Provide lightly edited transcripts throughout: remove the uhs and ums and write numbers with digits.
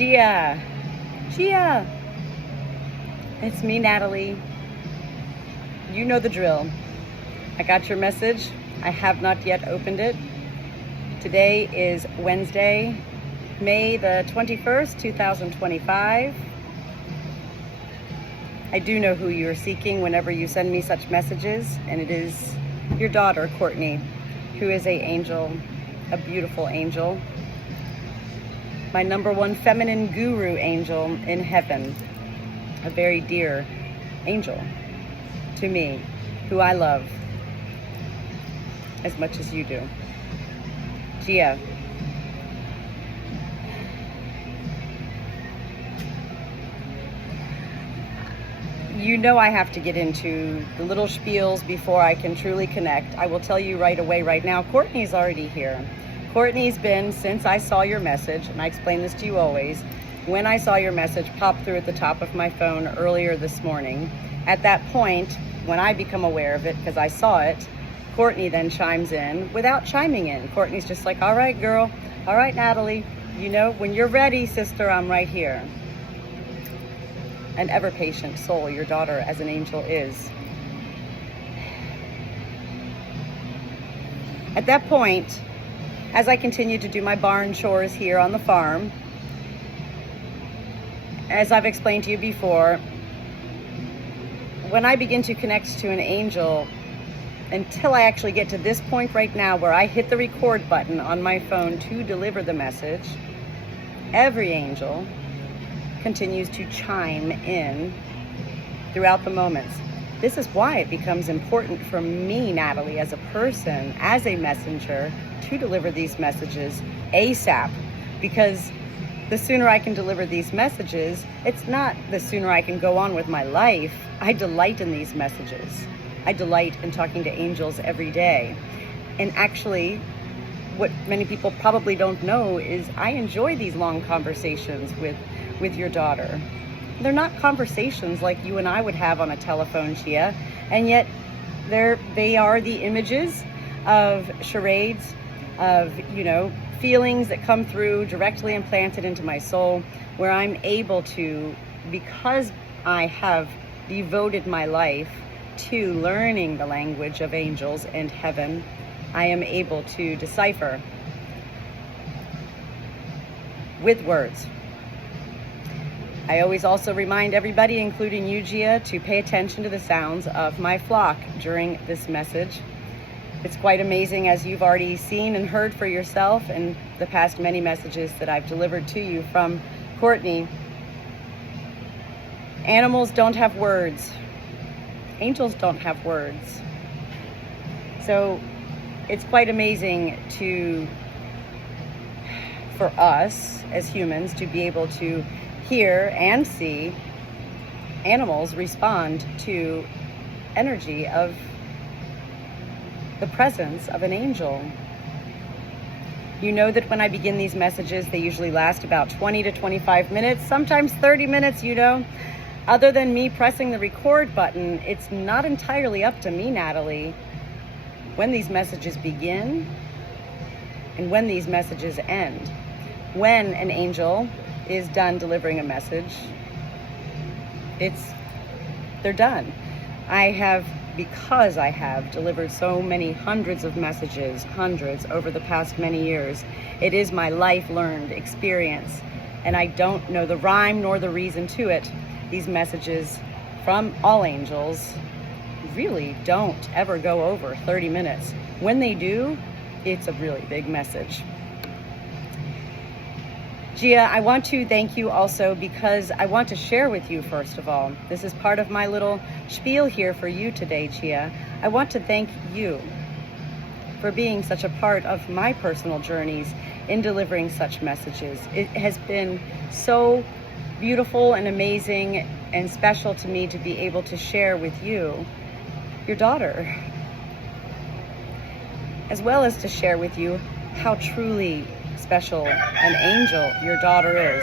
Gia, Gia, it's me, Natalie. You know the drill. I got your message. I have not yet opened it. Today is Wednesday, May the 21st, 2025. I do know who you're seeking whenever you send me such messages, and it is your daughter, Courtney, who is an angel, a beautiful angel. My number one feminine guru angel in heaven, a very dear angel to me, who I love as much as you do. Gia, you know I have to get into the little spiels before I can truly connect. I will tell you right away, right now, Courtney's already here. Courtney's been, since I saw your message, and I explain this to you always, when I saw your message pop through at the top of my phone earlier this morning, at that point, when I become aware of it, because I saw it, Courtney then chimes in without chiming in. Courtney's just like, all right, girl, all right, Natalie, you know, when you're ready, sister, I'm right here. An ever-patient soul, your daughter as an angel is. At that point, as I continue to do my barn chores here on the farm, as I've explained to you before, when I begin to connect to an angel, until I actually get to this point right now where I hit the record button on my phone to deliver the message, every angel continues to chime in throughout the moments. This is why it becomes important for me, Natalie, as a person, as a messenger, to deliver these messages ASAP, because the sooner I can deliver these messages, it's not the sooner I can go on with my life. I delight in these messages. I delight in talking to angels every day. And actually, what many people probably don't know is I enjoy these long conversations with your daughter. They're not conversations like you and I would have on a telephone, Gia, and yet they are the images of charades, of, you know, feelings that come through directly implanted into my soul, where I'm able to, because I have devoted my life to learning the language of angels and heaven, I am able to decipher with words. I always also remind everybody, including you, Gia, to pay attention to the sounds of my flock during this message. It's quite amazing, as you've already seen and heard for yourself in the past many messages that I've delivered to you from Courtney. Animals don't have words. Angels don't have words. So it's quite amazing for us as humans to be able to hear and see animals respond to energy of the presence of an angel. You know that when I begin these messages, they usually last about 20 to 25 minutes, sometimes 30 minutes, you know. Other than me pressing the record button, it's not entirely up to me, Natalie, when these messages begin and when these messages end. When an angel is done delivering a message, they're done. Because I have delivered so many hundreds of messages, over the past many years, it is my life learned experience, and I don't know the rhyme nor the reason to it. These messages from all angels really don't ever go over 30 minutes. When they do, it's a really big message. Gia, I want to thank you also because I want to share with you, first of all. This is part of my little spiel here for you today, Gia. I want to thank you for being such a part of my personal journeys in delivering such messages. It has been so beautiful and amazing and special to me to be able to share with you, your daughter, as well as to share with you how truly special an angel your daughter is.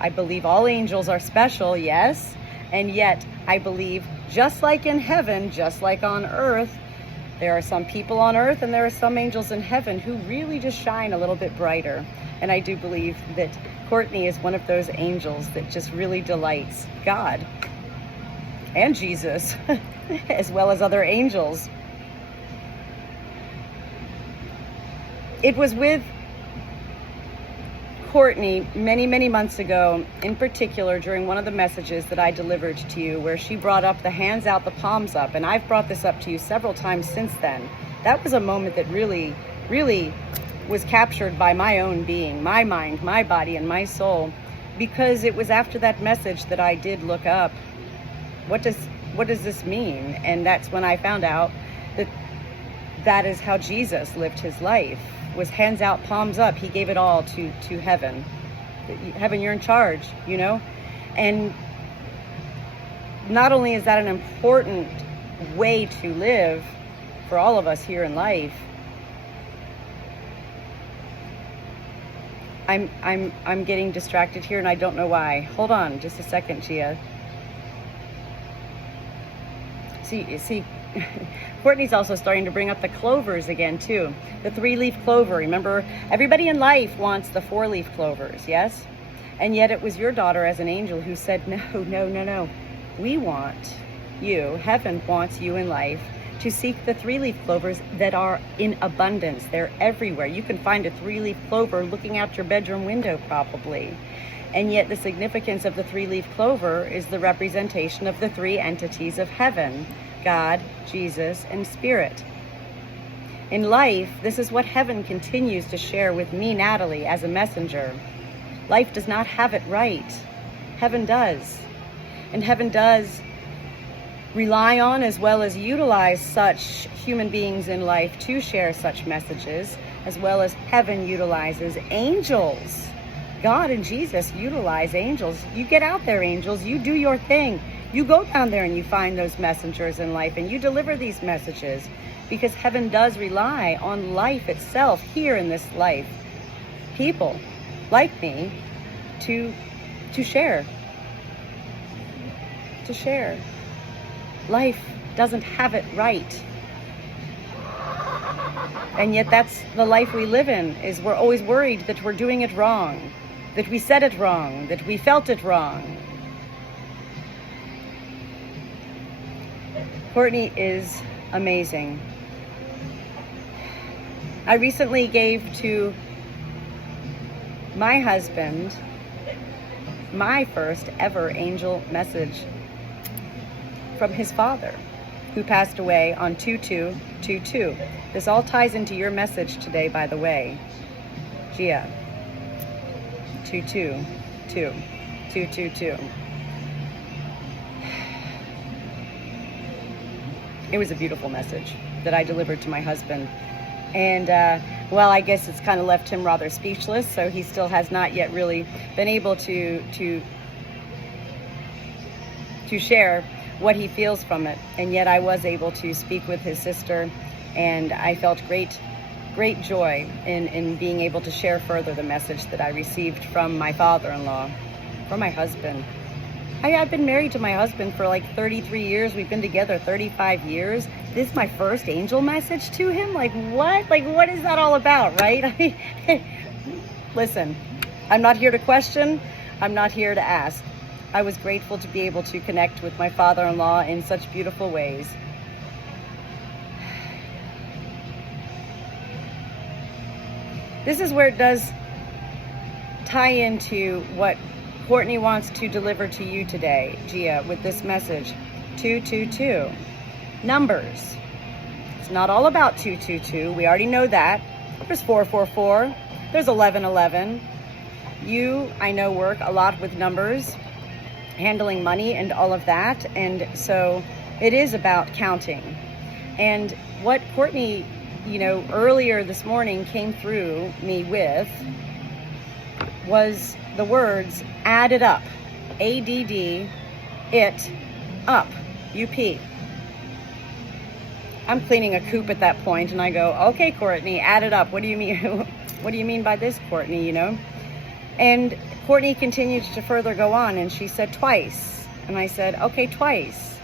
I believe all angels are special, yes, and yet I believe just like in heaven, just like on earth, there are some people on earth and there are some angels in heaven who really just shine a little bit brighter. And I do believe that Courtney is one of those angels that just really delights God and Jesus, as well as other angels. It was with Courtney many, many months ago, in particular during one of the messages that I delivered to you, where she brought up the hands out, the palms up, and I've brought this up to you several times since then. That was a moment that really, really was captured by my own being, my mind, my body, and my soul, because it was after that message that I did look up, what does this mean? And that's when I found out that that is how Jesus lived his life, was hands out, palms up. He gave it all to heaven. Heaven, you're in charge, you know? And not only is that an important way to live for all of us here in life, I'm getting distracted here and I don't know why. Hold on just a second, Gia. See, Courtney's also starting to bring up the clovers again too. The 3-leaf clover. Remember, everybody in life wants the 4-leaf clovers, yes? And yet it was your daughter as an angel who said, no. We want you, heaven wants you in life to seek the 3-leaf clovers that are in abundance. They're everywhere. You can find a 3-leaf clover looking out your bedroom window probably. And yet the significance of the 3-leaf clover is the representation of the 3 entities of heaven: God, Jesus, and Spirit. In life, this is what heaven continues to share with me, Natalie, as a messenger. Life does not have it right. Heaven does. And heaven does rely on as well as utilize such human beings in life to share such messages, as well as heaven utilizes angels. God and Jesus utilize angels. You get out there, angels. You do your thing. You go down there and you find those messengers in life and you deliver these messages, because heaven does rely on life itself here in this life. People like me to share. To share. Life doesn't have it right. And yet that's the life we live in, is we're always worried that we're doing it wrong, that we said it wrong, that we felt it wrong. Courtney is amazing. I recently gave to my husband my first ever angel message from his father, who passed away on 2222. This all ties into your message today, by the way. Gia. 222. It was a beautiful message that I delivered to my husband. And, well, I guess it's kind of left him rather speechless, so he still has not yet really been able to share what he feels from it. And yet I was able to speak with his sister, and I felt great joy in being able to share further the message that I received from my father-in-law, from my husband. I've been married to my husband for like 33 years. We've been together 35 years. This is my first angel message to him. Like, what? Like, what is that all about, right? Listen, I'm not here to question. I'm not here to ask. I was grateful to be able to connect with my father-in-law in such beautiful ways. This is where it does tie into what Courtney wants to deliver to you today, Gia, with this message. 222. Numbers. It's not all about 222. We already know that. There's 444. There's 1111. You, I know, work a lot with numbers, handling money and all of that. And so it is about counting. And what Courtney, earlier this morning came through me with was the words, add it up. ADD, it, up, UP. I'm cleaning a coop at that point, and I go, okay, Courtney, add it up. What do you mean? What do you mean by this, Courtney, And Courtney continued to further go on, and she said twice. And I said, okay, twice.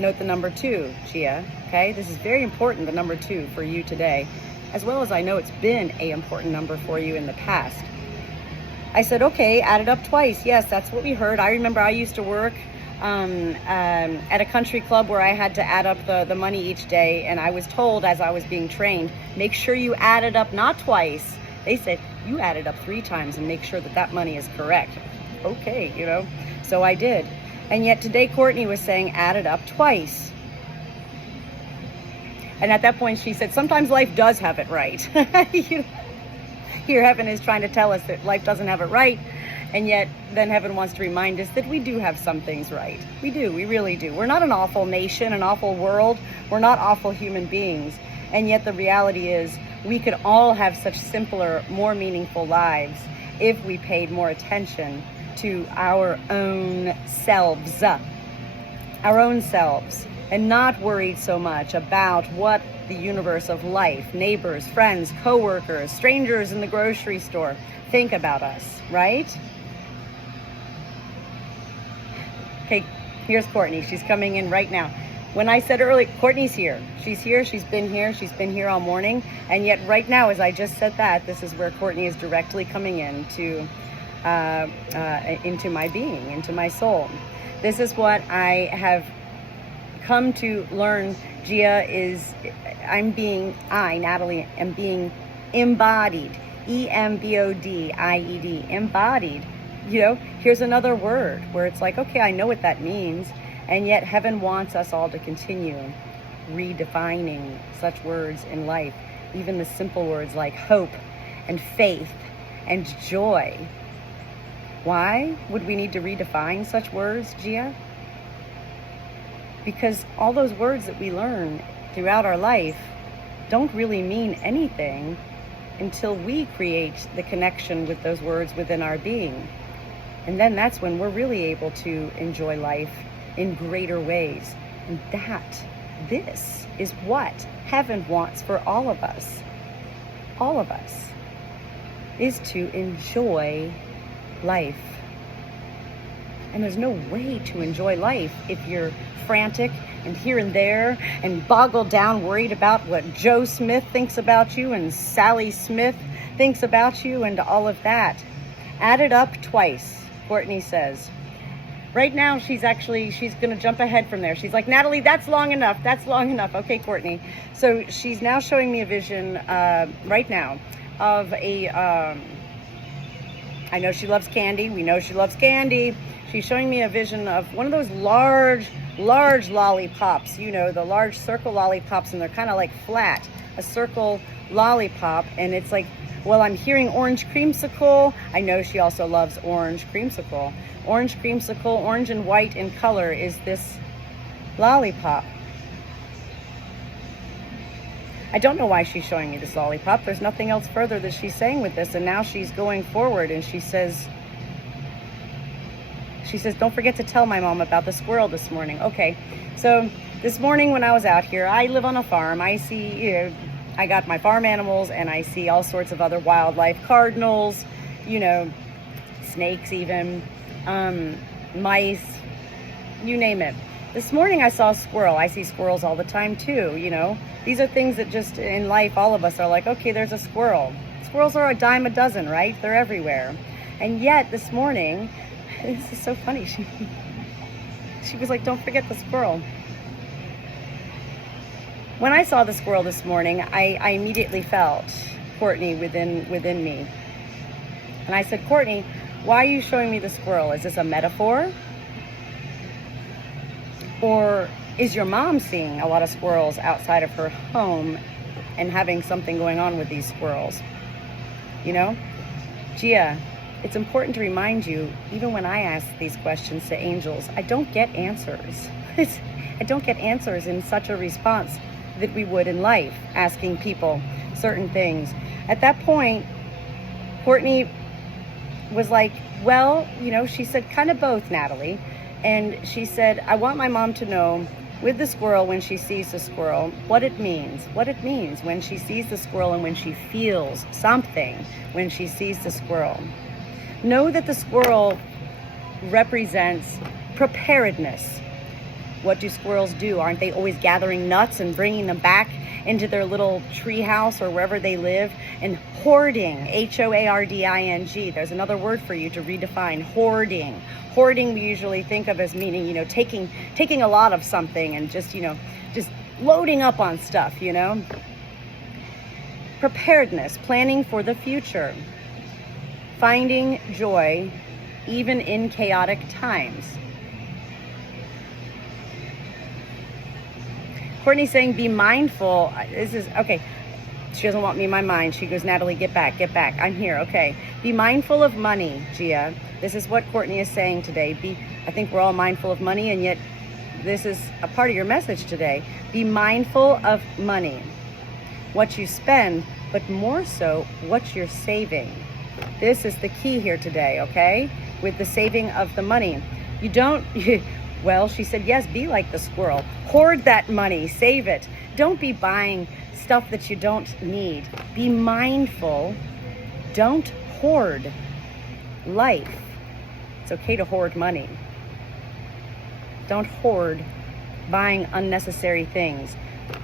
Note the number 2, Gia, okay? This is very important, the number 2 for you today, as well as I know it's been an important number for you in the past. I said, okay, add it up twice. Yes, that's what we heard. I remember I used to work at a country club where I had to add up the money each day. And I was told as I was being trained, make sure you add it up not twice. They said, you add it up 3 times and make sure that that money is correct. Okay, you know, so I did. And yet today Courtney was saying, add it up twice. And at that point she said, sometimes life does have it right. Here heaven is trying to tell us that life doesn't have it right. And yet then heaven wants to remind us that we do have some things right. We do, we really do. We're not an awful nation, an awful world. We're not awful human beings. And yet the reality is we could all have such simpler, more meaningful lives if we paid more attention to our own selves, and not worried so much about what the universe of life, neighbors, friends, co-workers, strangers in the grocery store think about us, right? Okay, here's Courtney. She's coming in right now. When I said earlier, Courtney's here. She's here, she's been here all morning. And yet right now, as I just said that, this is where Courtney is directly coming in to, into my being, into my soul. This is what I have come to learn, Gia, is Natalie, am being embodied. E-M-B-O-D-I-E-D, embodied. You know, here's another word where it's like, okay, I know what that means. And yet heaven wants us all to continue redefining such words in life. Even the simple words like hope and faith and joy. Why would we need to redefine such words, Gia? Because all those words that we learn throughout our life don't really mean anything until we create the connection with those words within our being. And then that's when we're really able to enjoy life in greater ways. And this is what heaven wants for all of us, is to enjoy life. And there's no way to enjoy life if you're frantic and here and there and boggled down, worried about what Joe Smith thinks about you and Sally Smith thinks about you and all of that. Add it up twice, Courtney says. Right now, she's going to jump ahead from there. She's like, Natalie, that's long enough. That's long enough. Okay, Courtney. So she's now showing me a vision right now of a, I know she loves candy. We know she loves candy. She's showing me a vision of one of those large lollipops, you know, the large circle lollipops, and they're kind of like flat, a circle lollipop. And it's like, well, I'm hearing orange creamsicle. I know she also loves orange creamsicle. Orange creamsicle, orange and white in color is this lollipop. I don't know why she's showing me this lollipop. There's nothing else further that she's saying with this. And now she's going forward and she says, don't forget to tell my mom about the squirrel this morning. Okay, so this morning when I was out here, I live on a farm. I see, you know, I got my farm animals and I see all sorts of other wildlife, cardinals, you know, snakes even, mice, you name it. This morning I saw a squirrel. I see squirrels all the time too, you know. These are things that just in life, all of us are like, okay, there's a squirrel. Squirrels are a dime a dozen, right? They're everywhere. And yet this morning, this is so funny. She was like, don't forget the squirrel. When I saw the squirrel this morning, I immediately felt Courtney within me. And I said, Courtney, why are you showing me the squirrel? Is this a metaphor? Or is your mom seeing a lot of squirrels outside of her home and having something going on with these squirrels? You know? Gia, it's important to remind you, even when I ask these questions to angels, I don't get answers. I don't get answers in such a response that we would in life, asking people certain things. At that point, Courtney was like, well, you know, she said kind of both, Natalie. And she said, I want my mom to know with the squirrel, when she sees the squirrel, what it means when she sees the squirrel and when she feels something when she sees the squirrel. Know that the squirrel represents preparedness. What do squirrels do? Aren't they always gathering nuts and bringing them back into their little tree house or wherever they live? And hoarding, H-O-A-R-D-I-N-G, there's another word for you to redefine, hoarding. Hoarding we usually think of as meaning, taking a lot of something and just loading up on stuff, Preparedness, planning for the future. Finding joy even in chaotic times. Courtney's saying, be mindful. This is, okay. She doesn't want me in my mind. She goes, Natalie, get back. I'm here. Okay. Be mindful of money, Gia. This is what Courtney is saying today. I think we're all mindful of money, and yet this is a part of your message today. Be mindful of money. What you spend, but more so, what you're saving. This is the key here today, okay? With the saving of the money. You don't... Well, she said, yes, be like the squirrel. Hoard that money, save it. Don't be buying stuff that you don't need. Be mindful. Don't hoard life. It's okay to hoard money. Don't hoard buying unnecessary things.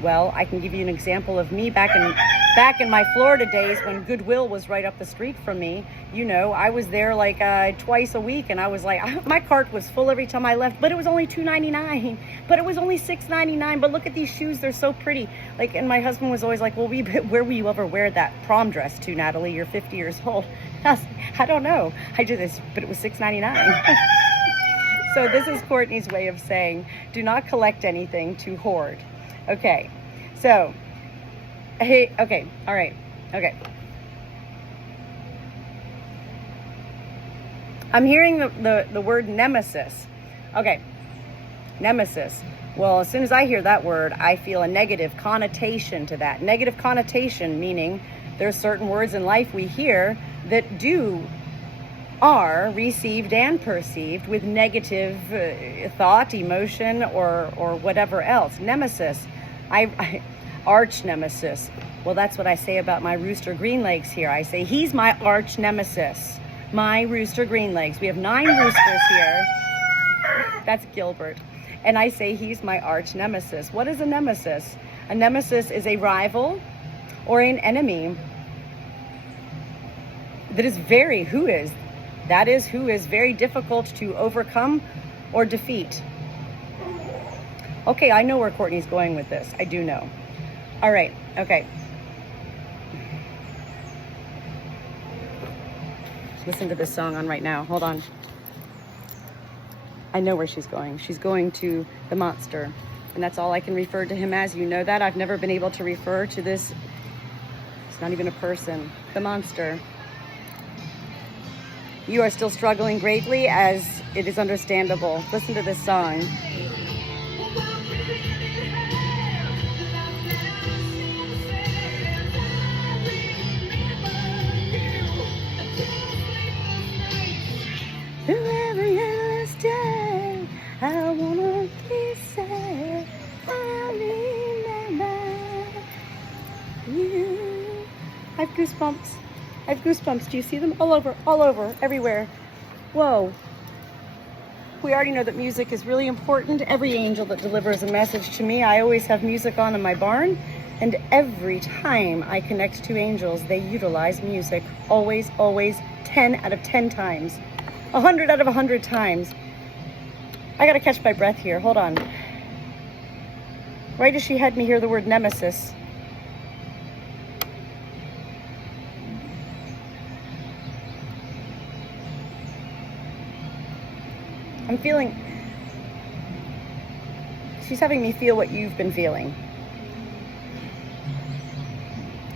Well, I can give you an example of me back in my Florida days when Goodwill was right up the street from me. I was there like twice a week, and I was like, my cart was full every time I left, but it was only $2.99, but it was only $6.99, but look at these shoes, they're so pretty. And my husband was always like, well, where will you ever wear that prom dress to, Natalie? You're 50 years old. I don't know. I did this, but it was $6.99. So this is Courtney's way of saying, do not collect anything to hoard. Okay, so, hey, okay, all right, okay. I'm hearing the word nemesis. Okay, nemesis. Well, as soon as I hear that word, I feel a negative connotation to that. Negative connotation meaning there's certain words in life we hear that are received and perceived with negative thought, emotion, or whatever else. Nemesis. Arch nemesis. Well, that's what I say about my rooster green legs here. I say he's my arch nemesis. My rooster green legs. We have 9 roosters here. That's Gilbert. And I say he's my arch nemesis. What is a nemesis? A nemesis is a rival or an enemy that is who is very difficult to overcome or defeat. Okay, I know where Courtney's going with this. I do know. All right, okay. Let's listen to this song on right now. Hold on. I know where she's going. She's going to the monster. And that's all I can refer to him as. You know that. I've never been able to refer to this. It's not even a person. The monster. You are still struggling greatly, as it is understandable. Listen to this song. Through every endless day, I wanna be sad. I remember you. I have goosebumps. I have goosebumps. Do you see them? All over, everywhere. Whoa. We already know that music is really important. Every angel that delivers a message to me, I always have music on in my barn. And every time I connect to angels, they utilize music. Always, 10 out of 10 times. 100 out of 100 times. I gotta catch my breath here. Hold on. Right as she had me hear the word nemesis. I'm feeling, she's having me feel what you've been feeling.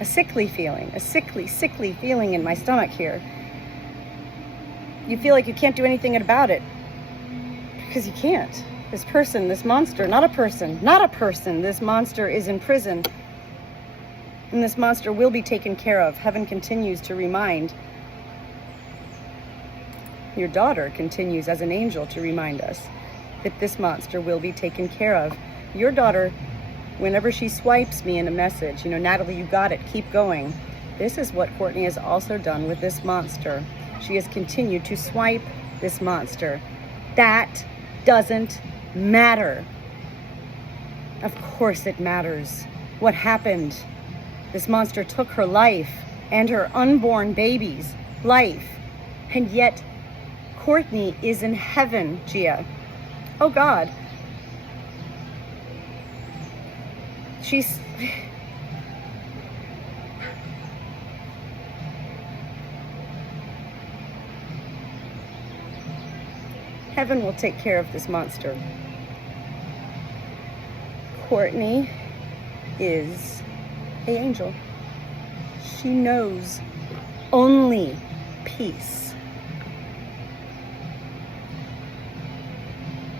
A sickly feeling, a sickly feeling in my stomach here. You feel like you can't do anything about it because you can't. This person, this monster, not a person, this monster is in prison. And this monster will be taken care of. Heaven continues to remind. Your daughter continues as an angel to remind us that this monster will be taken care of. Your daughter, whenever she swipes me in a message, Natalie, you got it, keep going. This is what Courtney has also done with this monster. She has continued to swipe this monster. That doesn't matter. Of course it matters. What happened? This monster took her life and her unborn baby's life. And yet, Courtney is in heaven, Gia. Oh God. She's... Heaven will take care of this monster. Courtney is an angel. She knows only peace.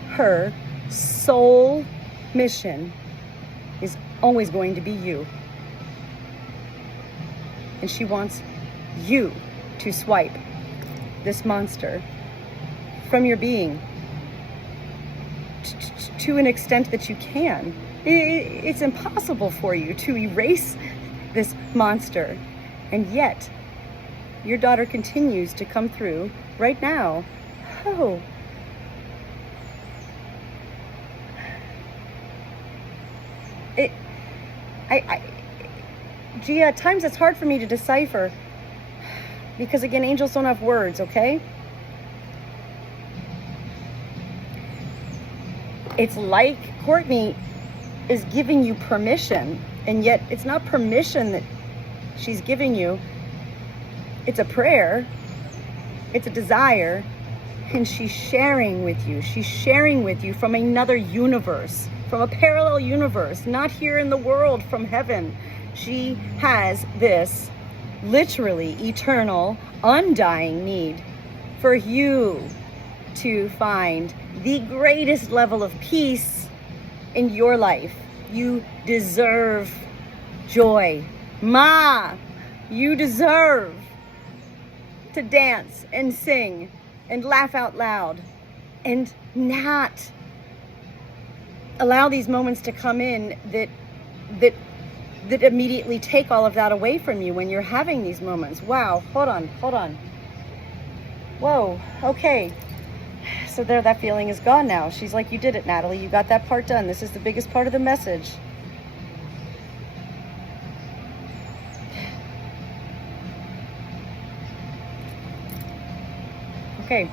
Her sole mission is always going to be you. And she wants you to swipe this monster from your being to an extent that you can. It's impossible for you to erase this monster. And yet, your daughter continues to come through right now. Oh. Gia, at times it's hard for me to decipher because, again, angels don't have words, okay? It's like Courtney is giving you permission, and yet it's not permission that she's giving you. It's a prayer. It's a desire, and she's sharing with you. She's sharing with you from another universe, from a parallel universe, not here in the world, from heaven. She has this literally eternal, undying need for you to find the greatest level of peace in your life. You deserve joy. Ma, you deserve to dance and sing and laugh out loud and not allow these moments to come in that immediately take all of that away from you when you're having these moments. Wow, hold on. Whoa, okay. So there, that feeling is gone now. She's like, you did it, Natalie. You got that part done. This is the biggest part of the message. Okay.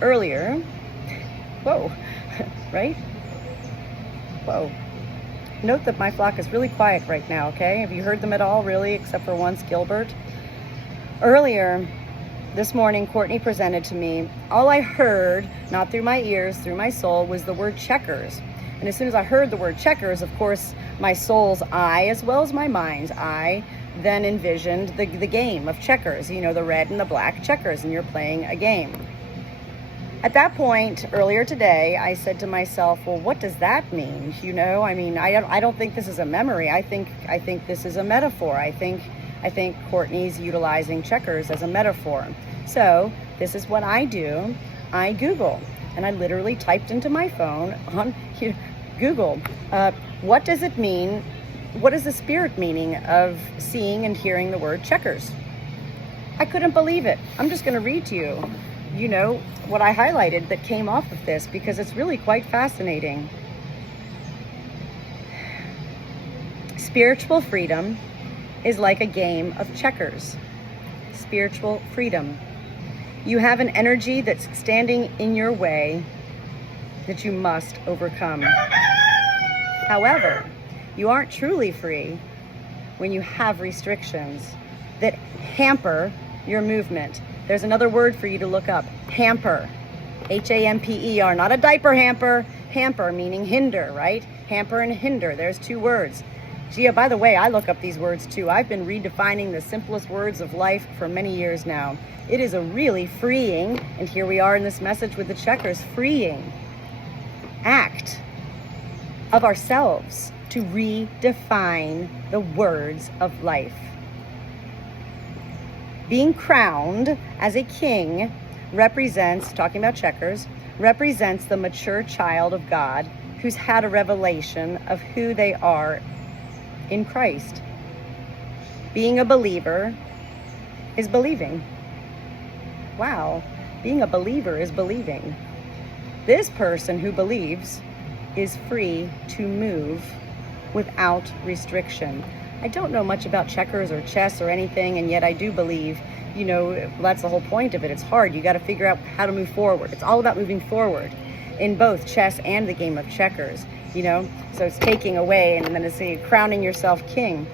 Earlier, whoa, right? Whoa. Note that my flock is really quiet right now, okay? Have you heard them at all, really, except for once, Gilbert? Earlier this morning, Courtney presented to me, all I heard, not through my ears, through my soul, was the word checkers. And as soon as I heard the word checkers, of course, my soul's eye, as well as my mind's eye, then envisioned the game of checkers, you know, the red and the black checkers, and you're playing a game. At that point, earlier today, I said to myself, well, what does that mean? You know, I mean, I don't think this is a memory. I think this is a metaphor. I think Courtney's utilizing checkers as a metaphor. So this is what I do. I Google, and I literally typed into my phone on Google, what does it mean? What is the spirit meaning of seeing and hearing the word checkers? I couldn't believe it. I'm just going to read to you, you know, what I highlighted that came off of this, because it's really quite fascinating. Spiritual freedom is like a game of checkers. Spiritual freedom. You have an energy that's standing in your way that you must overcome. However, you aren't truly free when you have restrictions that hamper your movement. There's another word for you to look up. Hamper. H-A-M-P-E-R. Not a diaper hamper. Hamper meaning hinder, right? Hamper and hinder. There's two words. Gia, by the way, I look up these words too. I've been redefining the simplest words of life for many years now. It is a really freeing, and here we are in this message with the checkers, freeing act of ourselves to redefine the words of life. Being crowned as a king represents, talking about checkers, represents the mature child of God who's had a revelation of who they are in Christ. Being a believer is believing. Wow, being a believer is believing. This person who believes is free to move without restriction. I don't know much about checkers or chess or anything, and yet I do believe, that's the whole point of it. It's hard. You got to figure out how to move forward. It's all about moving forward in both chess and the game of checkers, So it's taking away, and then it's crowning yourself king.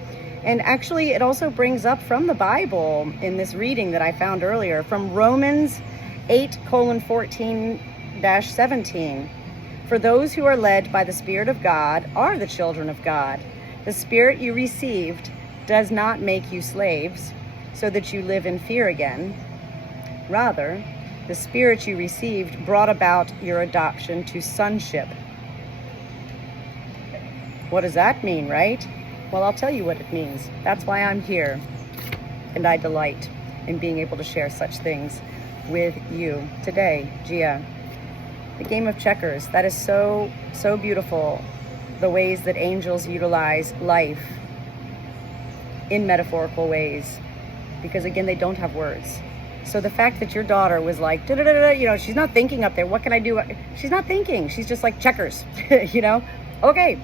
And actually, it also brings up from the Bible in this reading that I found earlier, from Romans 8:14-17. For those who are led by the Spirit of God are the children of God. The Spirit you received does not make you slaves, so that you live in fear again. Rather, the Spirit you received brought about your adoption to sonship. What does that mean, right? Well, I'll tell you what it means. That's why I'm here, and I delight in being able to share such things with you today, Gia. The game of checkers, that is so, so beautiful, the ways that angels utilize life in metaphorical ways, because again, they don't have words. So the fact that your daughter was like, she's not thinking up there, what can I do? She's not thinking, she's just like checkers, okay.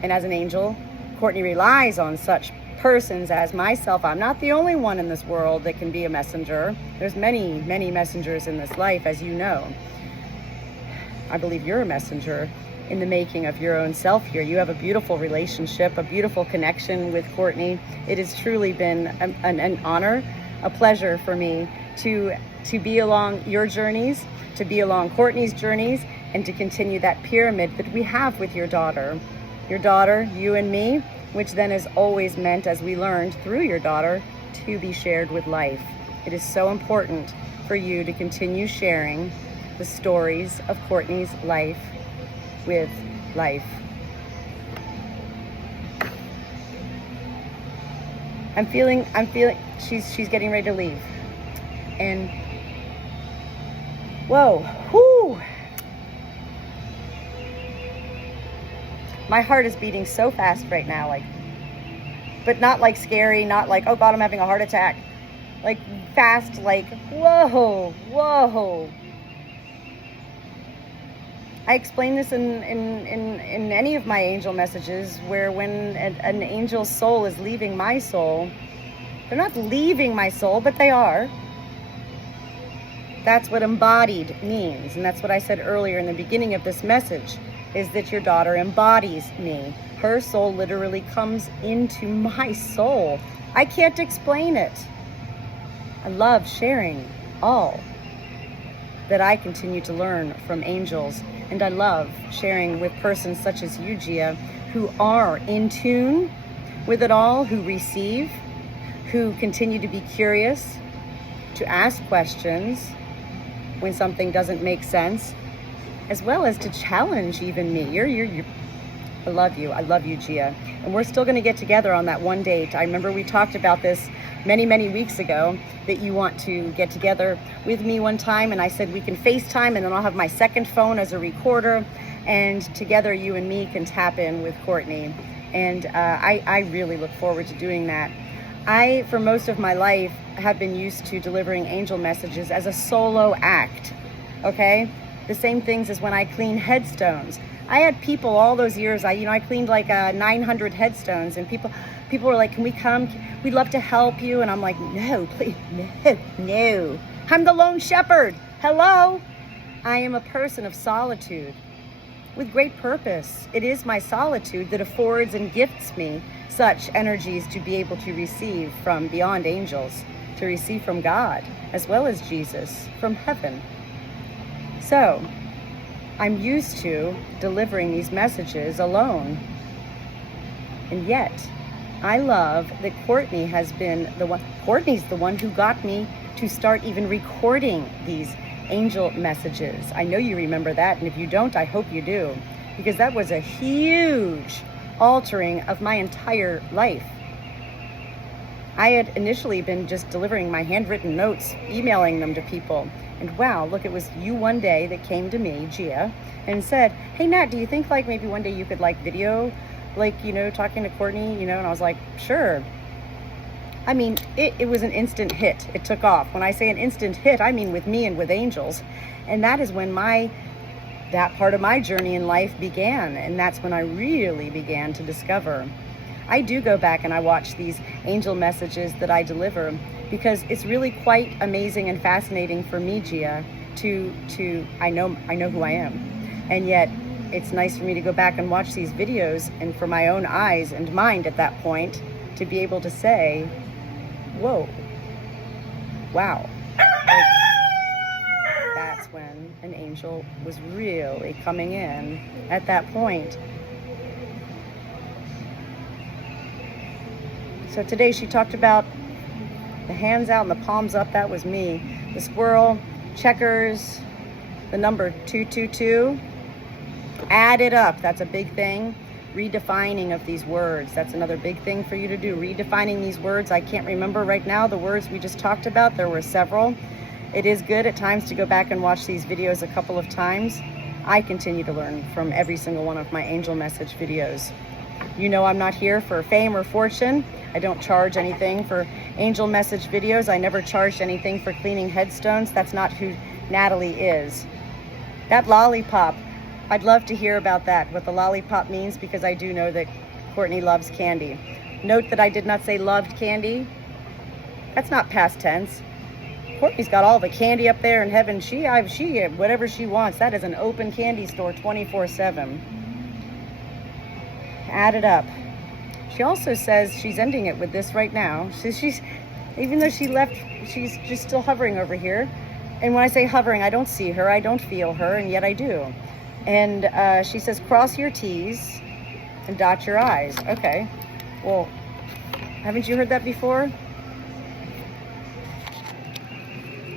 And as an angel, Courtney relies on such persons as myself. I'm not the only one in this world that can be a messenger. There's many, many messengers in this life, as you know. I believe you're a messenger in the making of your own self here. You have a beautiful relationship, a beautiful connection with Courtney. It has truly been an honor, a pleasure for me to be along your journeys, to be along Courtney's journeys, and to continue that pyramid that we have with your daughter. Your daughter, you and me, which then is always meant, as we learned through your daughter, to be shared with life. It is so important for you to continue sharing the stories of Courtney's life with life. I'm feeling she's getting ready to leave. And whoa, whoo. My heart is beating so fast right now, but not like scary, not like, oh God, I'm having a heart attack. Like fast, like, whoa, whoa. I explain this in any of my angel messages, where when an angel's soul is leaving my soul, they're not leaving my soul, but they are. That's what embodied means. And that's what I said earlier in the beginning of this message, is that your daughter embodies me. Her soul literally comes into my soul. I can't explain it. I love sharing all that I continue to learn from angels. And I love sharing with persons such as you, Gia, who are in tune with it all, who receive, who continue to be curious, to ask questions when something doesn't make sense, as well as to challenge even me. I love you, Gia. And we're still gonna get together on that one date. I remember we talked about this many, many weeks ago, that you want to get together with me one time, and I said we can FaceTime, and then I'll have my second phone as a recorder, and together you and me can tap in with Courtney. And I really look forward to doing that. I, for most of my life, have been used to delivering angel messages as a solo act, okay? The same things as when I clean headstones. I had people all those years, I cleaned like 900 headstones, and people were like, can we come? We'd love to help you. And I'm like, no, please, no. I'm the lone shepherd. Hello? I am a person of solitude with great purpose. It is my solitude that affords and gifts me such energies to be able to receive from beyond angels, to receive from God, as well as Jesus, from heaven. So, I'm used to delivering these messages alone. And yet, I love that Courtney has been the one. Courtney's the one who got me to start even recording these angel messages. I know you remember that, and if you don't, I hope you do, because that was a huge altering of my entire life. I had initially been just delivering my handwritten notes, emailing them to people, and wow, look, it was you one day that came to me, Gia, and said, hey Nat, do you think like maybe one day you could like video, like, talking to Courtney, and I was like, sure. I mean, it was an instant hit. It took off. When I say an instant hit, I mean with me and with angels. And that is when my that part of my journey in life began, and that's when I really began to discover. I do go back and I watch these angel messages that I deliver because it's really quite amazing and fascinating for me, Gia, I know who I am. And yet it's nice for me to go back and watch these videos and for my own eyes and mind at that point to be able to say, whoa, wow. Like, that's when an angel was really coming in at that point. So today she talked about the hands out and the palms up. That was me. The squirrel, checkers, the number 222. Add it up. That's a big thing. Redefining of these words. That's another big thing for you to do. Redefining these words. I can't remember right now the words we just talked about. There were several. It is good at times to go back and watch these videos a couple of times. I continue to learn from every single one of my angel message videos. You know I'm not here for fame or fortune. I don't charge anything for angel message videos. I never charged anything for cleaning headstones. That's not who Natalie is. That lollipop, I'd love to hear about that, what the lollipop means, because I do know that Courtney loves candy. Note that I did not say loved candy. That's not past tense. Courtney's got all the candy up there in heaven. She whatever she wants. That is an open candy store 24/7. Add it up. She also says she's ending it with this right now. She's even though she left, she's just still hovering over here. And when I say hovering, I don't see her, I don't feel her, and yet I do. And she says, cross your T's and dot your I's. Okay. Well, haven't you heard that before?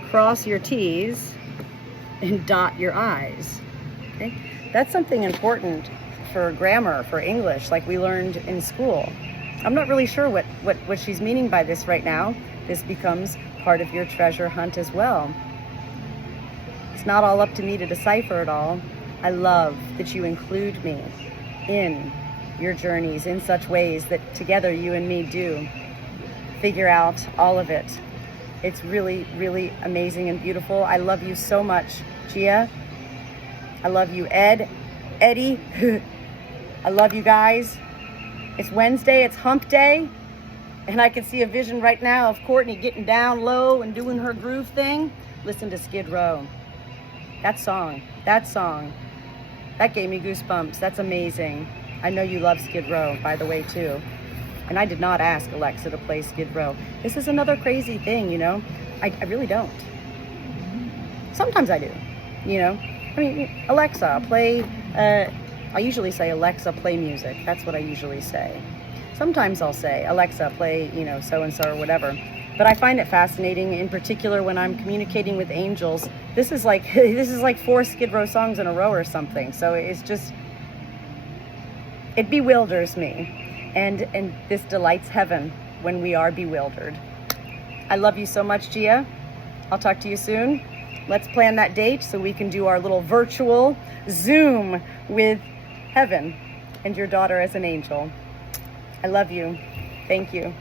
Cross your T's and dot your I's. Okay? That's something important for grammar, for English, like we learned in school. I'm not really sure what she's meaning by this right now. This becomes part of your treasure hunt as well. It's not all up to me to decipher it all. I love that you include me in your journeys in such ways that together you and me do figure out all of it. It's really, really amazing and beautiful. I love you so much, Gia. I love you, Eddie. I love you guys. It's Wednesday, it's hump day, and I can see a vision right now of Courtney getting down low and doing her groove thing. Listen to Skid Row. That song, that gave me goosebumps. That's amazing. I know you love Skid Row, by the way, too. And I did not ask Alexa to play Skid Row. This is another crazy thing, you know? I really don't. Sometimes I do, you know? I mean, Alexa, play, I usually say, Alexa, play music. That's what I usually say. Sometimes I'll say, Alexa, play, you know, so-and-so or whatever. But I find it fascinating, in particular when I'm communicating with angels. This is like 4 Skid Row songs in a row or something. So it's just, it bewilders me. And this delights heaven when we are bewildered. I love you so much, Gia. I'll talk to you soon. Let's plan that date so we can do our little virtual Zoom with heaven and your daughter as an angel. I love you. Thank you.